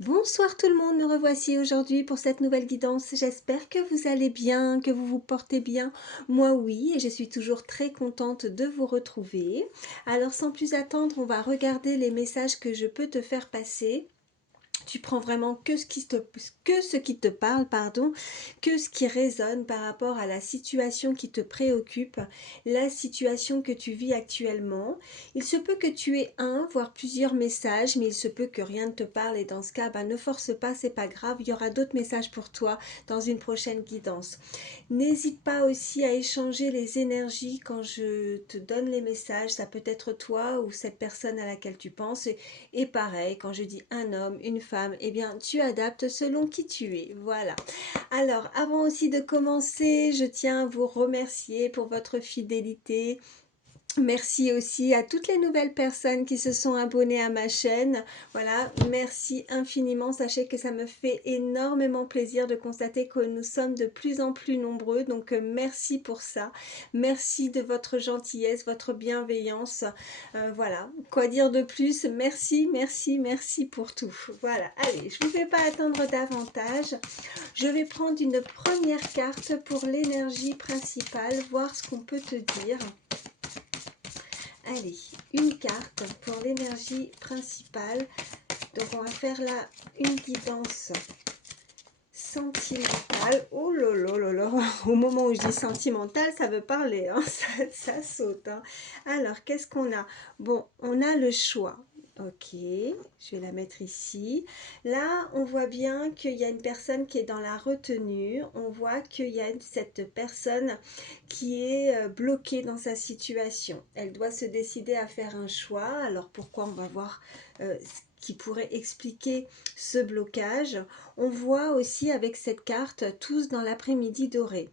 Bonsoir tout le monde, nous revoici aujourd'hui pour cette nouvelle guidance. J'espère que vous allez bien, que vous vous portez bien. Moi oui, et je suis toujours très contente de vous retrouver. Alors sans plus attendre, on va regarder les messages que je peux te faire passer. Tu prends vraiment que ce qui te parle, pardon, que ce qui résonne par rapport à la situation qui te préoccupe, la situation que tu vis actuellement. Il se peut que tu aies un, voire plusieurs messages, mais il se peut que rien ne te parle et dans ce cas, ne force pas, c'est pas grave, il y aura d'autres messages pour toi dans une prochaine guidance. N'hésite pas aussi à échanger les énergies quand je te donne les messages, ça peut être toi ou cette personne à laquelle tu penses. Et pareil, quand je dis un homme, une femme, eh bien tu adaptes selon qui tu es. Voilà. Alors, avant aussi de commencer, je tiens à vous remercier pour votre fidélité. Merci aussi à toutes les nouvelles personnes qui se sont abonnées à ma chaîne. Voilà, merci infiniment. Sachez que ça me fait énormément plaisir de constater que nous sommes de plus en plus nombreux. Donc, merci pour ça. Merci de votre gentillesse, votre bienveillance. Voilà, quoi dire de plus? Merci, merci, merci pour tout. Voilà, allez, je ne vous fais pas attendre davantage. Je vais prendre une première carte pour l'énergie principale, voir ce qu'on peut te dire. Allez, une carte pour l'énergie principale. Donc on va faire là une guidance sentimentale. Oh là là là là. Au moment où je dis sentimentale, ça veut parler, hein. Ça saute, hein. Alors, qu'est-ce qu'on a? Bon, on a le choix. Ok, je vais la mettre ici. Là, on voit bien qu'il y a une personne qui est dans la retenue. On voit qu'il y a cette personne qui est bloquée dans sa situation. Elle doit se décider à faire un choix. Alors pourquoi? On va voir ce qui pourrait expliquer ce blocage. On voit aussi avec cette carte tous dans l'après-midi doré.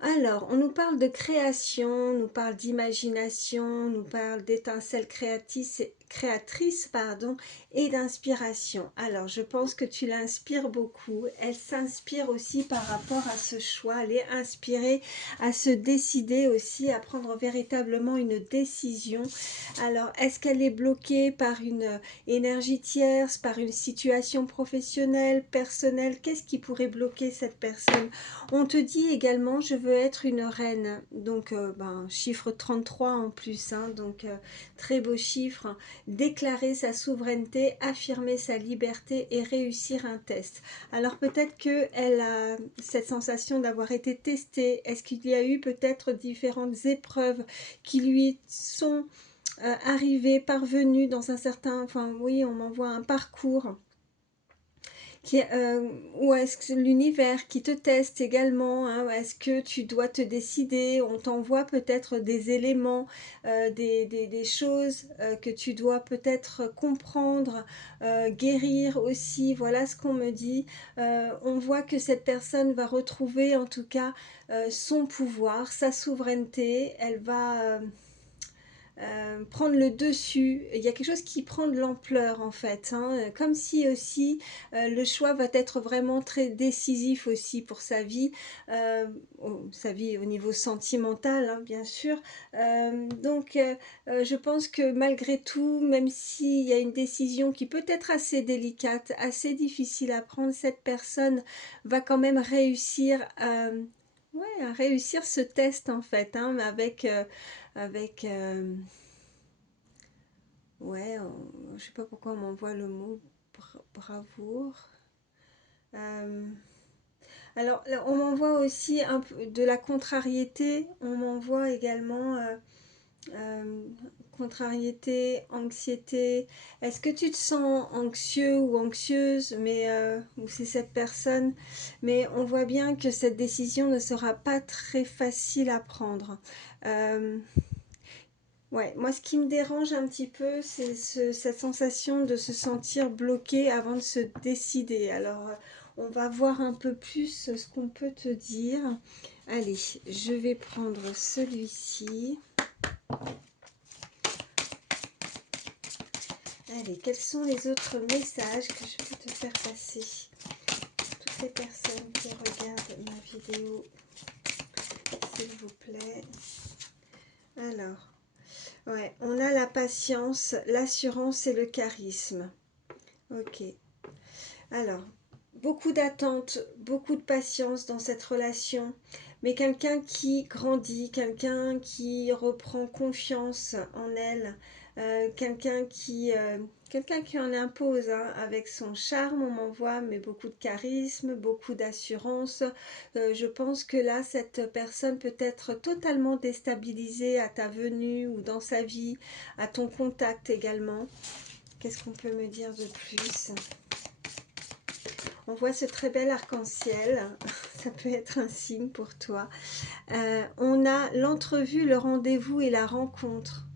Alors, on nous parle de création, on nous parle d'imagination, on nous parle d'étincelles créatrices, pardon, et d'inspiration. Alors, je pense que tu l'inspires beaucoup. Elle s'inspire aussi par rapport à ce choix. Elle est inspirée à se décider aussi, à prendre véritablement une décision. Alors, est-ce qu'elle est bloquée par une énergie tierce, par une situation professionnelle, personnelle? Qu'est-ce qui pourrait bloquer cette personne? On te dit également, je veux être une reine. Donc, chiffre 33 en plus, hein, donc très beau chiffre. Déclarer sa souveraineté, affirmer sa liberté et réussir un test. Alors peut-être qu'elle a cette sensation d'avoir été testée. Est-ce qu'il y a eu peut-être différentes épreuves qui lui sont arrivées, parvenues dans un certain... Enfin oui, on m'envoie un parcours ou est-ce que c'est l'univers qui te teste également, hein, est-ce que tu dois te décider, on t'envoie peut-être des éléments, des choses que tu dois peut-être comprendre, guérir aussi, voilà ce qu'on me dit. On voit que cette personne va retrouver en tout cas son pouvoir, sa souveraineté, elle va... prendre le dessus, il y a quelque chose qui prend de l'ampleur en fait, hein, comme si aussi le choix va être vraiment très décisif aussi pour sa vie au niveau sentimental, hein, bien sûr. Je pense que malgré tout, même s'il y a une décision qui peut être assez délicate, assez difficile à prendre, cette personne va quand même réussir ouais, à réussir ce test en fait, hein, avec ouais, je sais pas pourquoi on m'envoie le mot bravoure. Euh, alors, là, on m'envoie aussi un peu de la contrariété. On m'envoie également euh, contrariété, anxiété. Est-ce que tu te sens anxieux ou anxieuse, ou c'est cette personne, mais on voit bien que cette décision ne sera pas très facile à prendre. Euh, Ouais, moi ce qui me dérange un petit peu, c'est cette sensation de se sentir bloqué avant de se décider. Alors, on va voir un peu plus ce qu'on peut te dire. Allez, je vais prendre celui-ci. Allez, quels sont les autres messages que je peux te faire passer? Toutes les personnes qui regardent ma vidéo, s'il vous plaît. Alors, ouais, on a la patience, l'assurance et le charisme. Ok. Alors, beaucoup d'attente, beaucoup de patience dans cette relation, mais quelqu'un qui grandit, quelqu'un qui reprend confiance en elle, quelqu'un qui en impose, hein, avec son charme, on m'envoie, mais beaucoup de charisme, beaucoup d'assurance. Je pense que là, cette personne peut être totalement déstabilisée à ta venue ou dans sa vie, à ton contact également. Qu'est-ce qu'on peut me dire de plus? On voit ce très bel arc-en-ciel, ça peut être un signe pour toi. On a l'entrevue, le rendez-vous et la rencontre.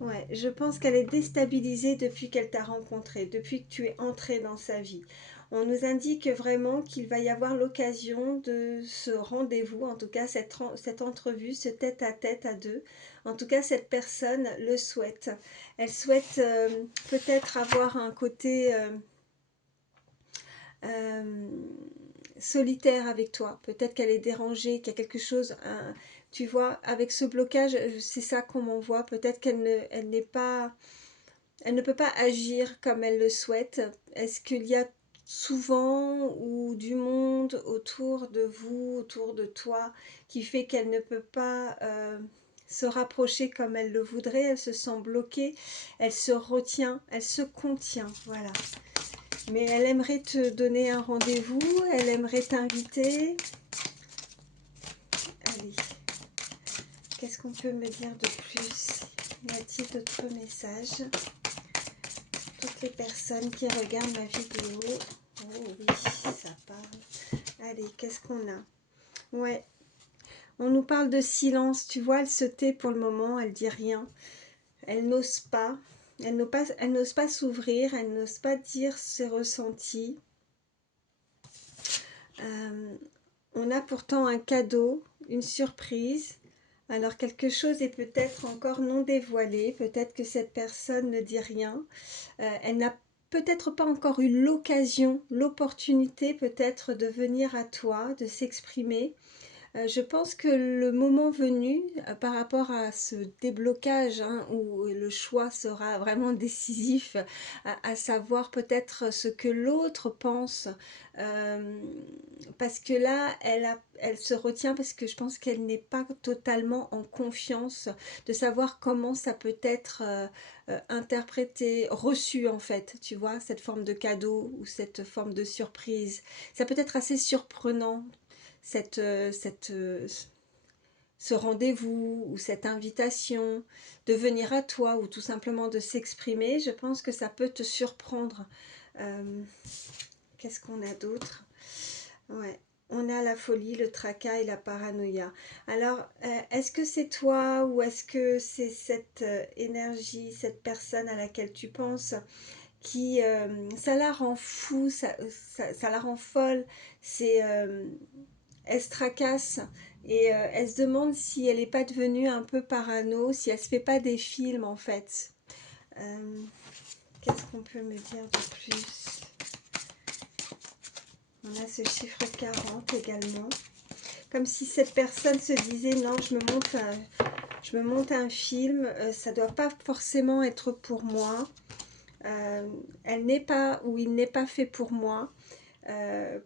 Ouais, je pense qu'elle est déstabilisée depuis qu'elle t'a rencontré, depuis que tu es entré dans sa vie. On nous indique vraiment qu'il va y avoir l'occasion de ce rendez-vous, en tout cas cette entrevue, ce tête-à-tête à deux. En tout cas, cette personne le souhaite. Elle souhaite peut-être avoir un côté euh, solitaire avec toi. Peut-être qu'elle est dérangée, qu'il y a quelque chose, tu vois, avec ce blocage, c'est ça qu'on m'envoie. Peut-être qu'elle elle n'est pas, elle ne peut pas agir comme elle le souhaite. Est-ce qu'il y a souvent ou du monde autour de vous, autour de toi, qui fait qu'elle ne peut pas se rapprocher comme elle le voudrait, elle se sent bloquée, elle se retient, elle se contient, voilà. Mais elle aimerait te donner un rendez-vous, elle aimerait t'inviter. Allez, qu'est-ce qu'on peut me dire de plus? Y a-t-il d'autres messages? Toutes les personnes qui regardent ma vidéo. Oh oui, ça parle. Allez, qu'est-ce qu'on a? Ouais, on nous parle de silence. Tu vois, elle se tait pour le moment, elle dit rien. Elle n'ose pas. Elle n'ose pas s'ouvrir, elle n'ose pas dire ses ressentis. On a pourtant un cadeau, une surprise. Alors quelque chose est peut-être encore non dévoilé, peut-être que cette personne ne dit rien. Elle n'a peut-être pas encore eu l'occasion, l'opportunité peut-être de venir à toi, de s'exprimer. Je pense que le moment venu, par rapport à ce déblocage, hein, où le choix sera vraiment décisif, à savoir peut-être ce que l'autre pense, euh, parce que là, elle se retient parce que je pense qu'elle n'est pas totalement en confiance de savoir comment ça peut être interprété, reçu en fait, tu vois, cette forme de cadeau ou cette forme de surprise. Ça peut être assez surprenant cette, ce rendez-vous ou cette invitation de venir à toi ou tout simplement de s'exprimer, je pense que ça peut te surprendre. Euh, Qu'est-ce qu'on a d'autre? Ouais. On a la folie, le tracas et la paranoïa. Alors, est-ce que c'est toi ou est-ce que c'est cette énergie, cette personne à laquelle tu penses qui, ça la rend fou, ça la rend folle, c'est elle se tracasse et elle se demande si elle n'est pas devenue un peu parano, si elle se fait pas des films en fait. Euh, Qu'est-ce qu'on peut me dire de plus? On a ce chiffre 40 également. Comme si cette personne se disait non, je me monte un film, ça ne doit pas forcément être pour moi. Elle n'est pas ou il n'est pas fait pour moi.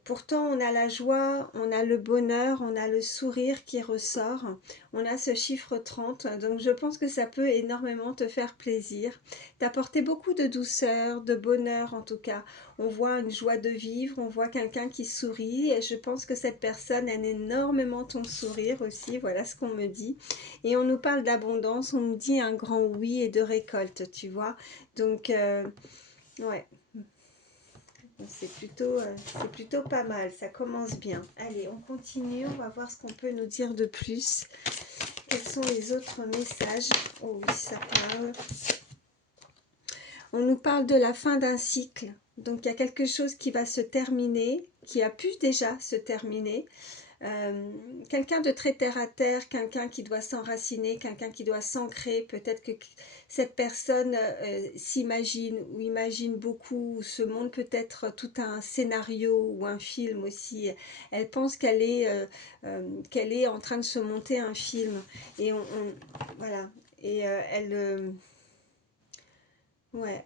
Pourtant, on a la joie, on a le bonheur, on a le sourire qui ressort. On a ce chiffre 30. Donc, je pense que ça peut énormément te faire plaisir, t'apporter beaucoup de douceur, de bonheur en tout cas. On voit une joie de vivre, on voit quelqu'un qui sourit et je pense que cette personne aime énormément ton sourire aussi. Voilà ce qu'on me dit. Et on nous parle d'abondance, on nous dit un grand oui et de récolte, tu vois. Donc, ouais. C'est plutôt pas mal, ça commence bien. Allez, on continue, on va voir ce qu'on peut nous dire de plus. Quels sont les autres messages? Oh oui, ça parle. On nous parle de la fin d'un cycle. Donc il y a quelque chose qui va se terminer, qui a pu déjà se terminer. Quelqu'un de très terre à terre, quelqu'un qui doit s'enraciner, quelqu'un qui doit s'ancrer. Peut-être que cette personne s'imagine ou imagine beaucoup ce monde, peut-être tout un scénario ou un film aussi. Elle pense qu'elle est en train de se monter un film et voilà. Et elle Ouais,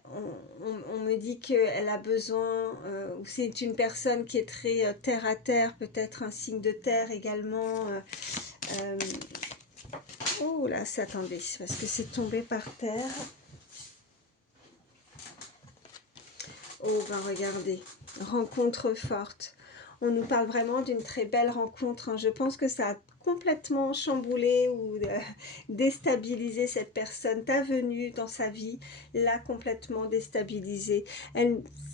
on me dit qu'elle a besoin, ou c'est une personne qui est très terre à terre, peut-être un signe de terre également. Euh, oh là, attendez, parce que c'est tombé par terre. Oh, ben regardez, rencontre forte. On nous parle vraiment d'une très belle rencontre, hein. Je pense que ça a complètement chamboulé ou déstabilisé cette personne. Ta venue dans sa vie l'a complètement déstabilisée.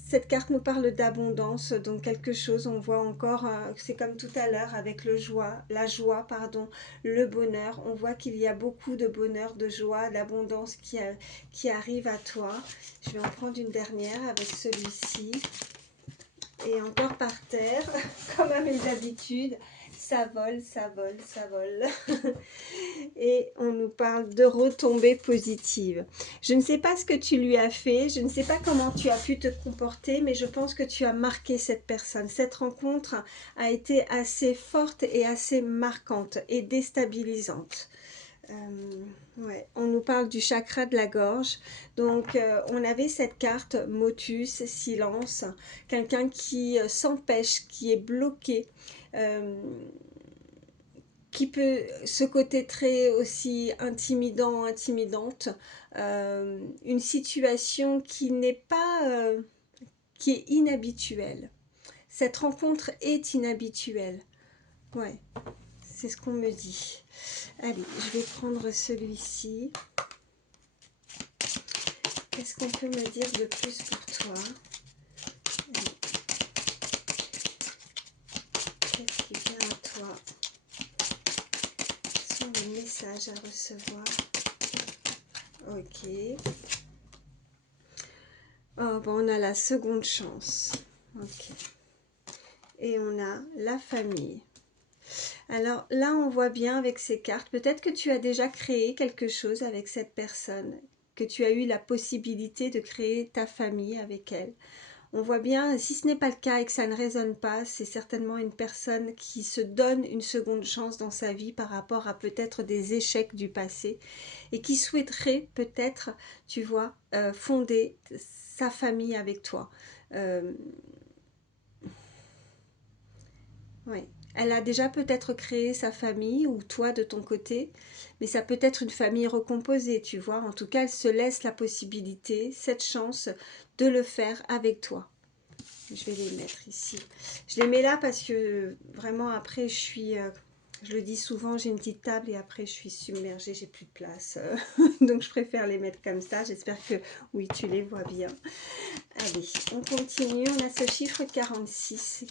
Cette carte nous parle d'abondance, donc quelque chose, on voit encore, c'est comme tout à l'heure avec la joie, pardon, le bonheur. On voit qu'il y a beaucoup de bonheur, de joie, d'abondance qui arrive à toi. Je vais en prendre une dernière avec celui-ci. Et encore par terre, comme à mes habitudes. Ça vole, ça vole, ça vole. Et on nous parle de retombées positives. Je ne sais pas ce que tu lui as fait, je ne sais pas comment tu as pu te comporter, mais je pense que tu as marqué cette personne. Cette rencontre a été assez forte et assez marquante et déstabilisante. Ouais, on nous parle du chakra de la gorge. Donc, on avait cette carte motus, silence, quelqu'un qui s'empêche, qui est bloqué, euh, qui peut ce côté très aussi intimidant, intimidante, une situation qui n'est pas, qui est inhabituelle. Cette rencontre est inhabituelle. Ouais, c'est ce qu'on me dit. Allez, je vais prendre celui-ci. Qu'est-ce qu'on peut me dire de plus pour toi? Qu'est-ce qui vient à toi? Quels sont les messages à recevoir? Ok. Oh, bon, on a la seconde chance. Ok. Et on a la famille. Alors là, on voit bien avec ces cartes, peut-être que tu as déjà créé quelque chose avec cette personne, que tu as eu la possibilité de créer ta famille avec elle. On voit bien, si ce n'est pas le cas et que ça ne résonne pas, c'est certainement une personne qui se donne une seconde chance dans sa vie par rapport à peut-être des échecs du passé et qui souhaiterait peut-être, tu vois, fonder sa famille avec toi. Euh, oui. Elle a déjà peut-être créé sa famille ou toi de ton côté, mais ça peut être une famille recomposée, tu vois. En tout cas, elle se laisse la possibilité, cette chance de le faire avec toi. Je vais les mettre ici. Je les mets là parce que vraiment après je le dis souvent, j'ai une petite table et après je suis submergée, j'ai plus de place. Donc je préfère les mettre comme ça. J'espère que oui, tu les vois bien. Allez, on continue. On a ce chiffre 46.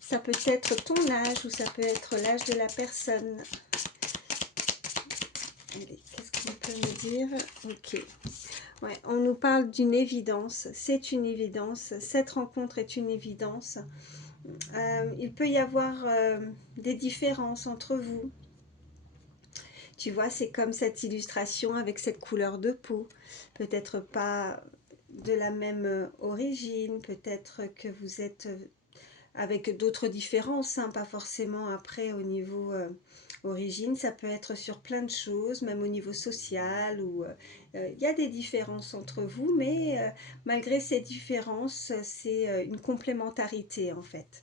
Ça peut être ton âge ou ça peut être l'âge de la personne. Allez, qu'est-ce qu'on peut me dire? Ok. Ouais, on nous parle d'une évidence. C'est une évidence. Cette rencontre est une évidence. Il peut y avoir des différences entre vous. Tu vois, c'est comme cette illustration avec cette couleur de peau. Peut-être pas de la même origine, peut-être que vous êtes avec d'autres différences, hein, pas forcément après au niveau origine, ça peut être sur plein de choses, même au niveau social, ou il y a des différences entre vous, mais malgré ces différences, c'est une complémentarité en fait.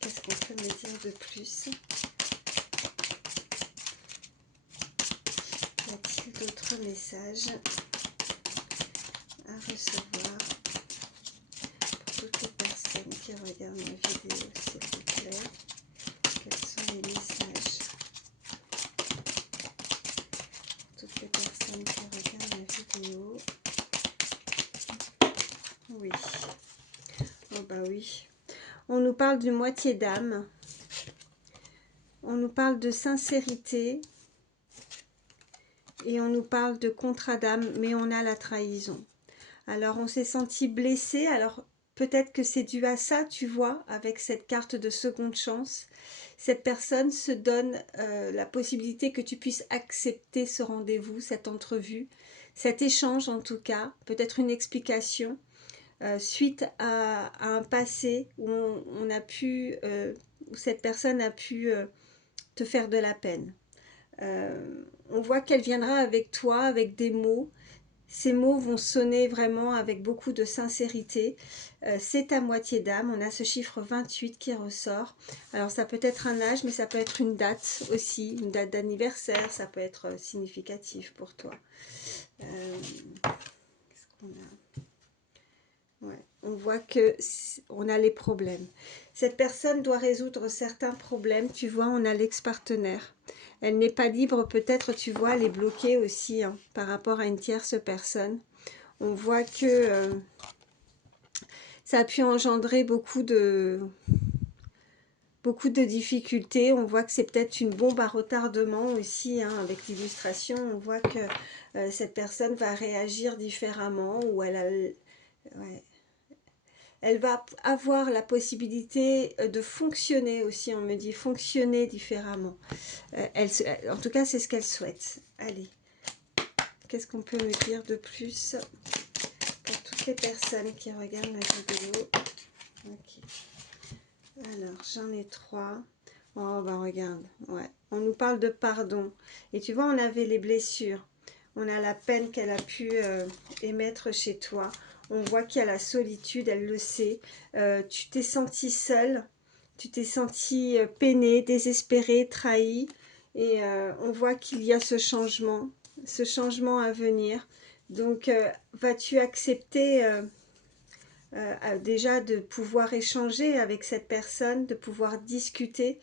Qu'est-ce qu'on peut me dire de plus? Y a-t-il d'autres messages à recevoir pour toutes les personnes qui regardent ma vidéo, s'il vous plaît? Quels sont les messages pour toutes les personnes qui regardent ma vidéo? Oui. Oh bah oui. On nous parle d'une moitié d'âme. On nous parle de sincérité. Et on nous parle de contrat d'âme, mais on a la trahison. Alors on s'est senti blessé, alors peut-être que c'est dû à ça, tu vois, avec cette carte de seconde chance. Cette personne se donne la possibilité que tu puisses accepter ce rendez-vous, cette entrevue, cet échange en tout cas, peut-être une explication, suite à un passé où on a pu, où cette personne a pu te faire de la peine. on voit qu'elle viendra avec toi, avec des mots. Ces mots vont sonner vraiment avec beaucoup de sincérité. C'est ta moitié d'âme. On a ce chiffre 28 qui ressort. Alors ça peut être un âge, mais ça peut être une date aussi, une date d'anniversaire. Ça peut être significatif pour toi. Qu'est-ce qu'on a? Ouais, on voit que on a les problèmes. Cette personne doit résoudre certains problèmes. Tu vois, on a l'ex-partenaire. Elle n'est pas libre, peut-être, tu vois, elle est bloquée aussi hein, par rapport à une tierce personne. On voit que ça a pu engendrer beaucoup de difficultés. On voit que c'est peut-être une bombe à retardement aussi, hein, avec l'illustration. On voit que cette personne va réagir différemment ou elle a... Ouais. Elle va avoir la possibilité de fonctionner aussi, on me dit fonctionner différemment. En tout cas, c'est ce qu'elle souhaite. Allez, qu'est-ce qu'on peut me dire de plus pour toutes les personnes qui regardent la vidéo? Ok. Alors, j'en ai 3. Oh, bah regarde, ouais. On nous parle de pardon. Et tu vois, on avait les blessures. On a la peine qu'elle a pu émettre chez toi. On voit qu'il y a la solitude, elle le sait. Tu t'es senti seule, tu t'es senti peinée, désespérée, trahie. Et on voit qu'il y a ce changement à venir. Donc, vas-tu accepter déjà de pouvoir échanger avec cette personne, de pouvoir discuter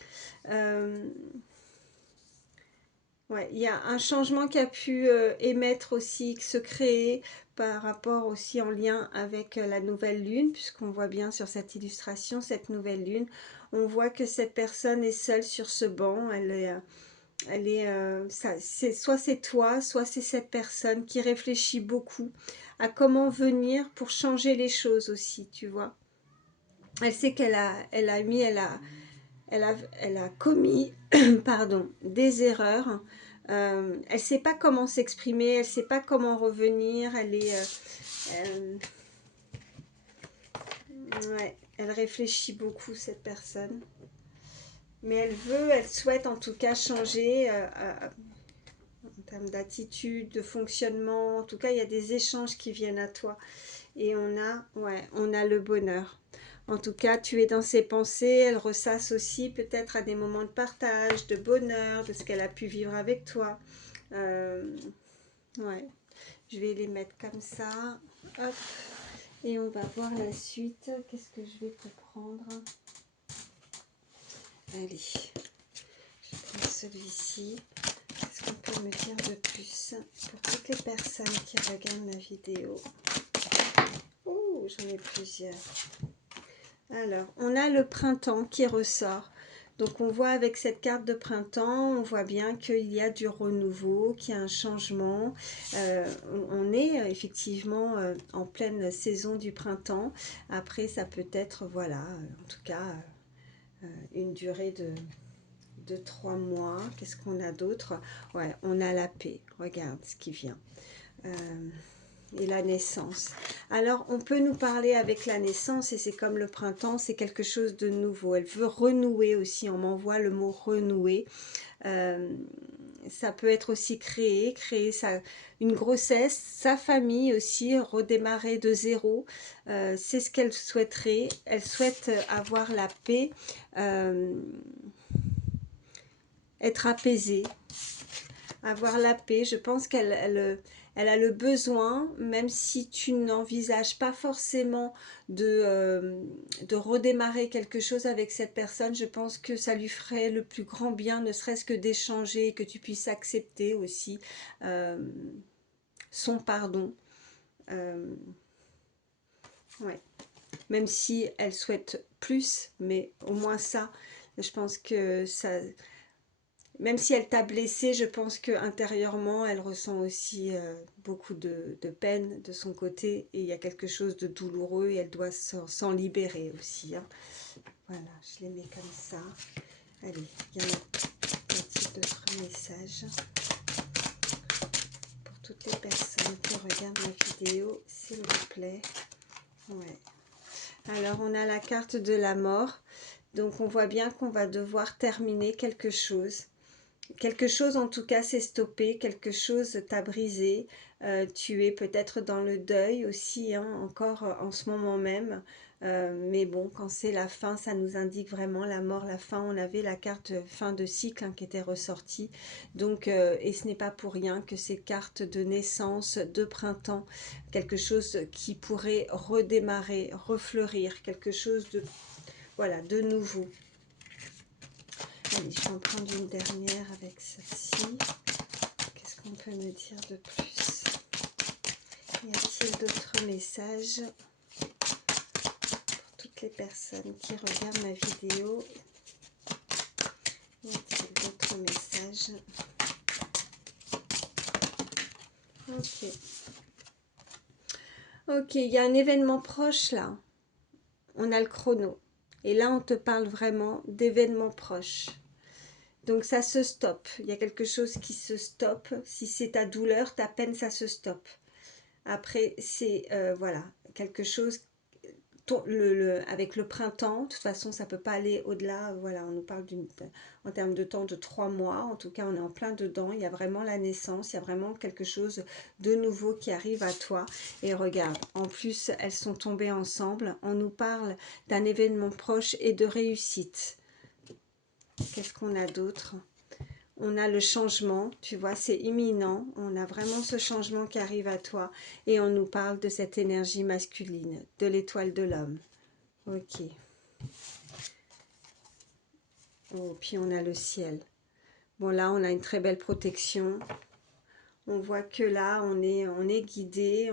ouais, il y a un changement qui a pu émettre aussi, se créer par rapport aussi en lien avec la nouvelle lune, puisqu'on voit bien sur cette illustration, cette nouvelle lune, on voit que cette personne est seule sur ce banc, soit c'est toi, soit c'est cette personne qui réfléchit beaucoup à comment venir pour changer les choses aussi, tu vois. Elle sait elle a commis pardon, des erreurs. Elle ne sait pas comment s'exprimer, elle ne sait pas comment revenir. Ouais, elle réfléchit beaucoup, cette personne. Mais elle souhaite en tout cas changer en termes d'attitude, de fonctionnement. En tout cas, il y a des échanges qui viennent à toi. Et on a le bonheur. En tout cas, tu es dans ses pensées, elle ressasse aussi peut-être à des moments de partage, de bonheur, de ce qu'elle a pu vivre avec toi. Ouais, je vais les mettre comme ça. Hop. Et on va voir la suite. Qu'est-ce que je vais te prendre? Allez, je prends celui-ci. Qu'est-ce qu'on peut me dire de plus pour toutes les personnes qui regardent la vidéo? Oh, j'en ai plusieurs. Alors, on a le printemps qui ressort. Donc, on voit avec cette carte de printemps, on voit bien qu'il y a du renouveau, qu'il y a un changement. On est effectivement en pleine saison du printemps. Après, ça peut être, voilà, en tout cas, une durée de 3 mois. Qu'est-ce qu'on a d'autre? Ouais, on a la paix. Regarde ce qui vient. Et la naissance. Alors, on peut nous parler avec la naissance, et c'est comme le printemps, c'est quelque chose de nouveau. Elle veut renouer aussi, on m'envoie le mot renouer. Ça peut être aussi créer une grossesse, sa famille aussi, redémarrer de zéro. C'est ce qu'elle souhaiterait. Elle souhaite avoir la paix, être apaisée, avoir la paix. Je pense elle a le besoin, même si tu n'envisages pas forcément de redémarrer quelque chose avec cette personne, je pense que ça lui ferait le plus grand bien, ne serait-ce que d'échanger, que tu puisses accepter aussi son pardon. Ouais. Même si elle souhaite plus, mais au moins ça, je pense que ça... Même si elle t'a blessé, je pense que intérieurement, elle ressent aussi beaucoup de peine de son côté. Et il y a quelque chose de douloureux et elle doit s'en libérer aussi. Hein. Voilà, je les mets comme ça. Allez, il y en a peut-être d'autres messages. Pour toutes les personnes qui regardent ma vidéo, s'il vous plaît. Ouais. Alors, on a la carte de la mort. Donc, on voit bien qu'on va devoir terminer quelque chose. quelque chose en tout cas s'est stoppé, quelque chose t'a brisé. Tu es peut-être dans le deuil aussi, hein, encore en ce moment même. Mais bon, quand c'est la fin, ça nous indique vraiment la mort, la fin. On avait la carte fin de cycle, hein, qui était ressortie. Donc, et ce n'est pas pour rien que ces cartes de naissance, de printemps, quelque chose qui pourrait redémarrer, refleurir, quelque chose de, voilà, de nouveau. Allez, je vais en prendre une dernière avec celle-ci. Qu'est-ce qu'on peut me dire de plus? Y a-t-il d'autres messages pour toutes les personnes qui regardent ma vidéo? Y a-t-il d'autres messages? Ok. Ok, il y a un événement proche là. On a le chrono. Et là, on te parle vraiment d'événements proches. Donc ça se stoppe. Il y a quelque chose qui se stoppe. Si c'est ta douleur, ta peine, ça se stoppe. Après, c'est voilà, quelque chose avec le printemps. De toute façon, ça ne peut pas aller au-delà. Voilà, on nous parle en termes de temps de 3 mois. En tout cas, on est en plein dedans. Il y a vraiment la naissance. Il y a vraiment quelque chose de nouveau qui arrive à toi. Et regarde, en plus, elles sont tombées ensemble. On nous parle d'un événement proche et de réussite. Qu'est-ce qu'on a d'autre? On a le changement, tu vois, c'est imminent. On a vraiment ce changement qui arrive à toi. Et on nous parle de cette énergie masculine, de l'étoile de l'homme. Ok. Oh, puis on a le ciel. Bon, là, on a une très belle protection. On voit que là, on est guidé,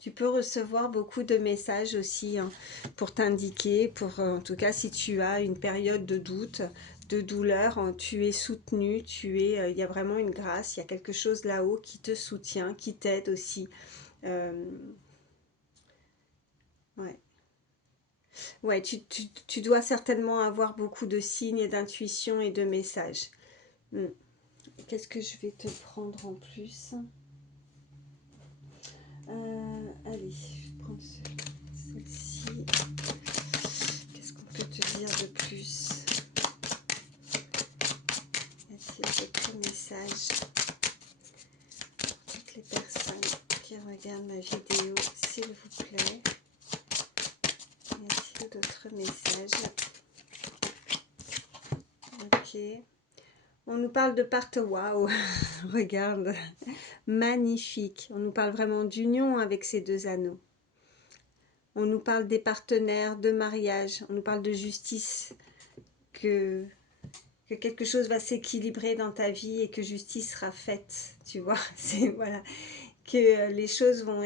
tu peux recevoir beaucoup de messages aussi, hein, pour t'indiquer, pour en tout cas si tu as une période de doute, de douleur, tu es soutenu, il y a vraiment une grâce, il y a quelque chose là-haut qui te soutient, qui t'aide aussi. Euh, ouais, ouais, tu dois certainement avoir beaucoup de signes et d'intuition et de messages. Hmm. Qu'est-ce que je vais te prendre en plus? Allez, je vais prendre celle-ci. Qu'est-ce qu'on peut te dire de plus? Y a-t-il d'autres messages pour toutes les personnes qui regardent ma vidéo, s'il vous plaît? Y a-t-il d'autres messages? Ok. On nous parle de waouh, regarde, magnifique. On nous parle vraiment d'union avec ces deux anneaux. On nous parle des partenaires, de mariage. On nous parle de justice, que quelque chose va s'équilibrer dans ta vie et que justice sera faite. Tu vois, c'est voilà, que les choses vont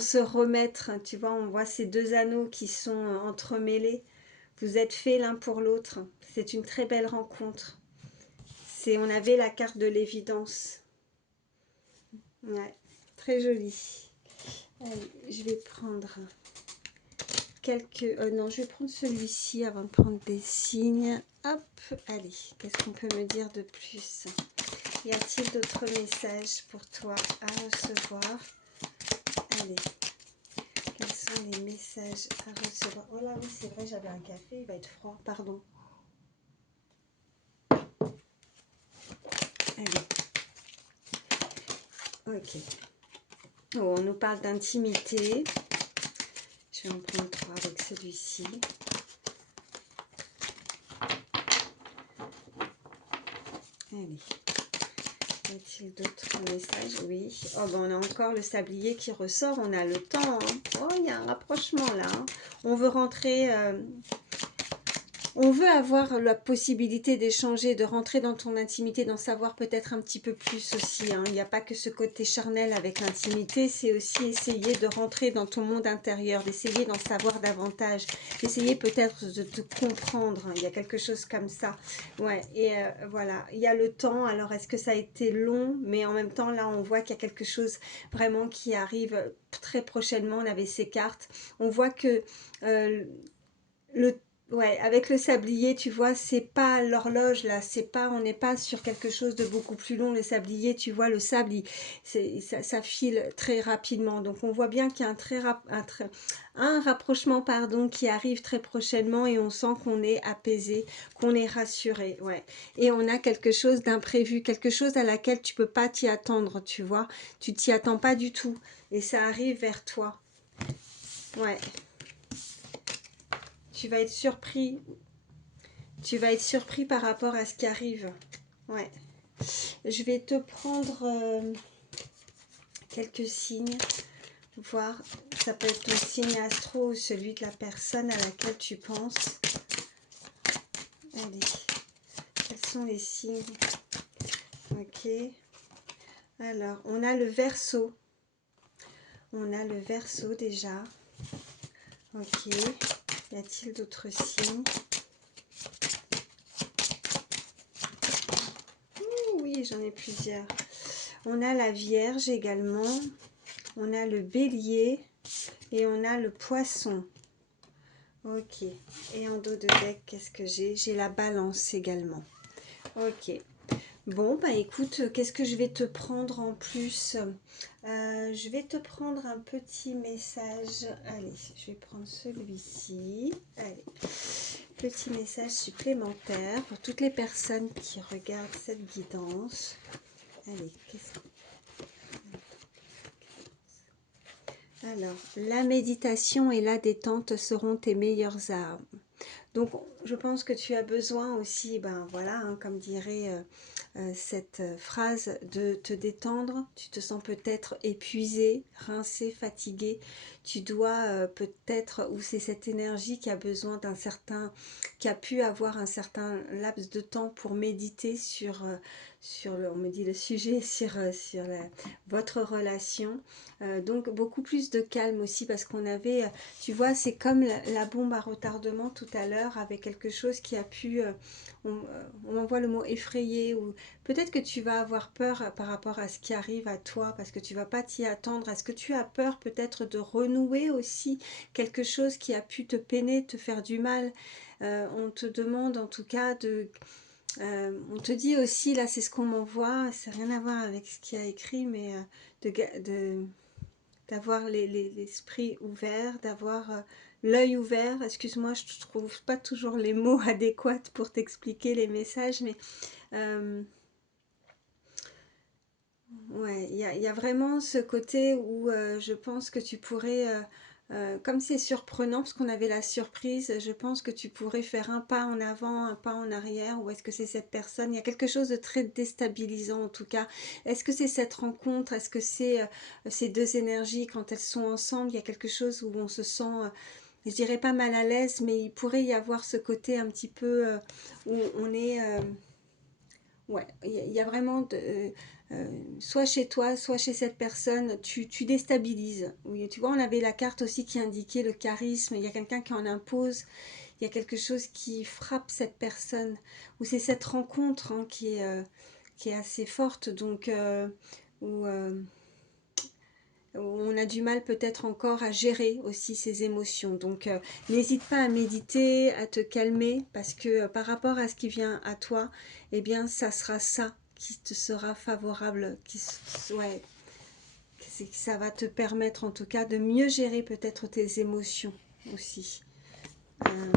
se remettre. Tu vois, on voit ces deux anneaux qui sont entremêlés. Vous êtes faits l'un pour l'autre. C'est une très belle rencontre. On avait la carte de l'évidence. Ouais, très jolie. Allez, je vais prendre quelques... non, je vais prendre celui-ci avant de prendre des signes. Hop, allez, qu'est-ce qu'on peut me dire de plus? Y a-t-il d'autres messages pour toi à recevoir? Allez, quels sont les messages à recevoir? Oh là oui, c'est vrai, j'avais un café, il va être froid, pardon. Allez. Ok. Oh, on nous parle d'intimité. Je vais en prendre 3 avec celui-ci. Allez. Y a-t-il d'autres messages? Oui. Oh, ben on a encore le sablier qui ressort. On a le temps. Hein. Oh, il y a un rapprochement là. Hein. On veut rentrer... on veut avoir la possibilité d'échanger, de rentrer dans ton intimité, d'en savoir peut-être un petit peu plus aussi. Hein. Il n'y a pas que ce côté charnel avec l'intimité, c'est aussi essayer de rentrer dans ton monde intérieur, d'essayer d'en savoir davantage, d'essayer peut-être de te comprendre. Hein. Il y a quelque chose comme ça. Ouais, et voilà, il y a le temps. Alors, est-ce que ça a été long? Mais en même temps, là, on voit qu'il y a quelque chose vraiment qui arrive très prochainement. On avait ces cartes. On voit que le Ouais, avec le sablier, tu vois, c'est pas l'horloge là, c'est pas, on n'est pas sur quelque chose de beaucoup plus long. Le sablier, tu vois, le sable, ça file très rapidement. Donc on voit bien qu'il y a un rapprochement, pardon, qui arrive très prochainement et on sent qu'on est apaisé, qu'on est rassuré, ouais. Et on a quelque chose d'imprévu, quelque chose à laquelle tu peux pas t'y attendre, tu vois. Tu t'y attends pas du tout et ça arrive vers toi. Ouais, tu vas être surpris. Tu vas être surpris par rapport à ce qui arrive. Ouais. Je vais te prendre quelques signes, voir. Ça peut être ton signe astro ou celui de la personne à laquelle tu penses. Allez. Quels sont les signes? Ok. Alors, on a le Verseau. On a le Verseau déjà. Ok. Y a-t-il d'autres signes? Oui, j'en ai plusieurs. On a la Vierge également. On a le Bélier. Et on a le Poisson. Ok. Et en dos de deck, qu'est-ce que j'ai? J'ai la Balance également. Ok. Bon, bah écoute, qu'est-ce que je vais te prendre en plus? Je vais te prendre un petit message. Allez, je vais prendre celui-ci. Allez, petit message supplémentaire pour toutes les personnes qui regardent cette guidance. Allez, qu'est-ce que... Alors, la méditation et la détente seront tes meilleures armes. Donc, je pense que tu as besoin aussi, ben voilà, hein, comme dirait cette phrase, de te détendre. Tu te sens peut-être épuisé, rincé, fatigué. Tu dois peut-être, ou c'est cette énergie qui a besoin d'un certain, qui a pu avoir un certain laps de temps pour méditer sur le, on me dit le sujet, votre relation. Donc beaucoup plus de calme aussi parce qu'on avait, tu vois, c'est comme la bombe à retardement tout à l'heure avec quelque chose qui a pu, on envoie le mot effrayé ou peut-être que tu vas avoir peur par rapport à ce qui arrive à toi parce que tu vas pas t'y attendre. Est-ce que tu as peur peut-être de renouer aussi quelque chose qui a pu te peiner, te faire du mal? On te demande en tout cas de... on te dit aussi, là c'est ce qu'on m'envoie, c'est rien à voir avec ce qu'il y a écrit, mais d'avoir l'esprit ouvert, d'avoir l'œil ouvert. Excuse-moi, je ne trouve pas toujours les mots adéquats pour t'expliquer les messages, mais euh, ouais, il y a vraiment ce côté où je pense que tu pourrais, comme c'est surprenant, parce qu'on avait la surprise, je pense que tu pourrais faire un pas en avant, un pas en arrière, ou est-ce que c'est cette personne? Il y a quelque chose de très déstabilisant en tout cas. Est-ce que c'est cette rencontre? Est-ce que c'est ces deux énergies quand elles sont ensemble? Il y a quelque chose où on se sent, je dirais pas mal à l'aise, mais il pourrait y avoir ce côté un petit peu où on est... ouais, il y a vraiment soit chez toi, soit chez cette personne, tu déstabilises. Oui, tu vois, on avait la carte aussi qui indiquait le charisme. Il y a quelqu'un qui en impose. Il y a quelque chose qui frappe cette personne. Ou c'est cette rencontre hein, qui est assez forte. Donc, où, où on a du mal peut-être encore à gérer aussi ses émotions. Donc, n'hésite pas à méditer, à te calmer, parce que par rapport à ce qui vient à toi, eh bien, ça sera ça qui te sera favorable, ouais, ça va te permettre en tout cas de mieux gérer peut-être tes émotions aussi. Euh,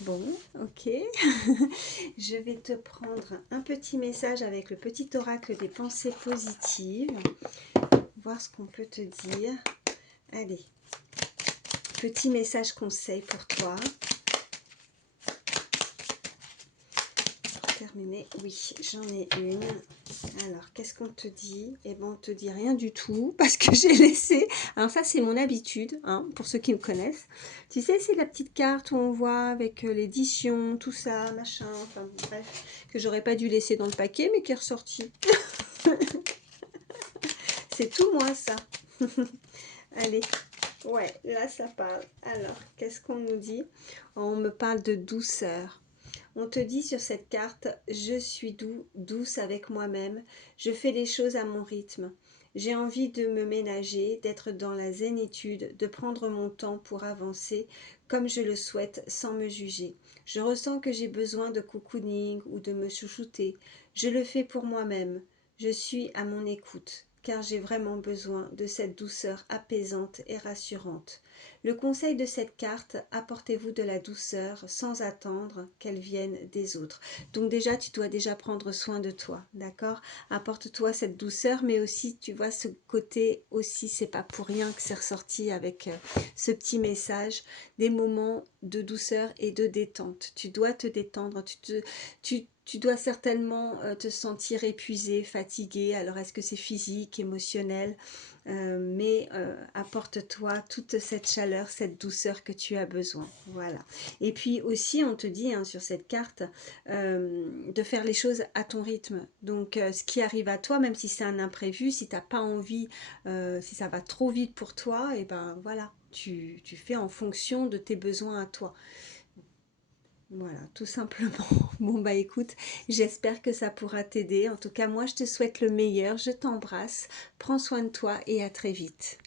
bon, ok. Je vais te prendre un petit message avec le petit oracle des pensées positives. Voir ce qu'on peut te dire. Allez, petit message conseil pour toi. Pour terminer, oui, j'en ai une. Alors, qu'est-ce qu'on te dit? Eh bien, on te dit rien du tout parce que j'ai laissé... Alors ça, c'est mon habitude, hein, pour ceux qui me connaissent. Tu sais, c'est la petite carte où on voit avec l'édition, tout ça, machin, enfin bref, que j'aurais pas dû laisser dans le paquet, mais qui est ressorti. C'est tout moi, ça. Allez. Ouais, là ça parle. Alors, qu'est-ce qu'on nous dit? On me parle de douceur. On te dit sur cette carte, je suis douce avec moi-même, je fais les choses à mon rythme. J'ai envie de me ménager, d'être dans la zénitude, de prendre mon temps pour avancer comme je le souhaite sans me juger. Je ressens que j'ai besoin de cocooning ou de me chouchouter. Je le fais pour moi-même. Je suis à mon écoute, car j'ai vraiment besoin de cette douceur apaisante et rassurante. Le conseil de cette carte, apportez-vous de la douceur sans attendre qu'elle vienne des autres. Donc déjà, tu dois déjà prendre soin de toi, d'accord? Apporte-toi cette douceur, mais aussi, tu vois, ce côté aussi, c'est pas pour rien que c'est ressorti avec ce petit message, des moments de douceur et de détente. Tu dois te détendre, tu dois certainement te sentir épuisé, fatigué. Alors, est-ce que c'est physique, émotionnel? Mais apporte-toi toute cette chaleur, cette douceur que tu as besoin. Voilà. Et puis aussi, on te dit hein, sur cette carte de faire les choses à ton rythme. Donc, ce qui arrive à toi, même si c'est un imprévu, si tu n'as pas envie, si ça va trop vite pour toi, et ben voilà, tu fais en fonction de tes besoins à toi. Voilà, tout simplement. Bon bah écoute, j'espère que ça pourra t'aider. En tout cas, moi je te souhaite le meilleur, je t'embrasse, prends soin de toi et à très vite.